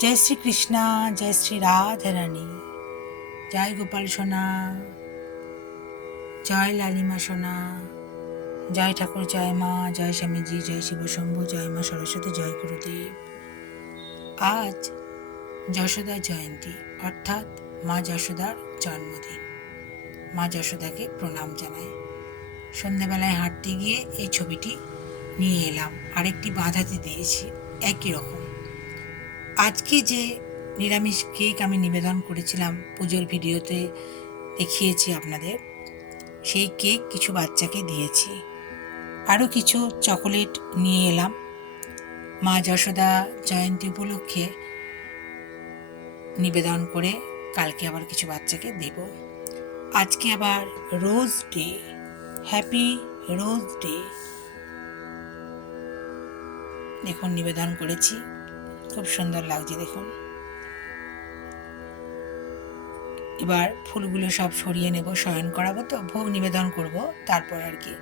জয় শ্রী কৃষ্ণা, জয় শ্রী রাধারানী, জয় গোপাল সোনা, জয় লালিমা সোনা, জয় ঠাকুর, জয় মা, জয় স্বামীজি, জয় শিব শম্ভু, জয় মা সরস্বতী, জয় গুরুদেব। আজ যশোদা জয়ন্তী, অর্থাৎ মা যশোদার জন্মদিন। মা যশোদাকে প্রণাম জানাই। সন্ধ্যাবেলায় হাঁটতে গিয়ে এই ছবিটি নিয়ে এলাম, আরেকটি বাঁধাতে দিয়েছি একই রকম। আজকে যে নিরামিষ কেক আমি নিবেদন করেছিলাম, পুজোর ভিডিওতে দেখিয়েছি আপনাদের, সেই কেক কিছু বাচ্চাকে দিয়েছি। আরও কিছু চকোলেট নিয়ে এলাম মা যশোদা জয়ন্তী উপলক্ষে নিবেদন করে, কালকে আবার কিছু বাচ্চাকে দেব। আজকে আবার rose day, happy rose day. দেখুন নিবেদন করেছি, খুব সুন্দর লাগছে দেখুন। এবার ফুলগুলো সব সরিয়ে নেব, শয়ন করাবো তো, ভোগ নিবেদন করব, তারপর আর কি।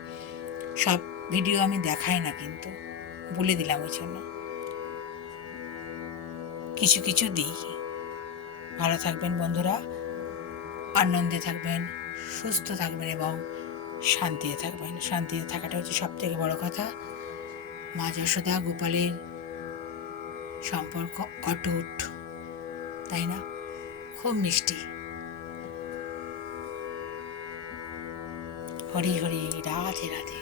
সব ভিডিও আমি দেখাই না, কিন্তু বলে দিলাম ওই জন্য। কিছু কিছু দিই। ভালো থাকবেন বন্ধুরা, আনন্দে থাকবেন, সুস্থ থাকবেন এবং শান্তিতে থাকবেন। শান্তিতে থাকাটা হচ্ছে সব থেকে বড় কথা। মা যশোদা গোপালের সম্পর্ক অটুট, তাই না? খুব মিষ্টি। হরি হরি, রাধে রাধে।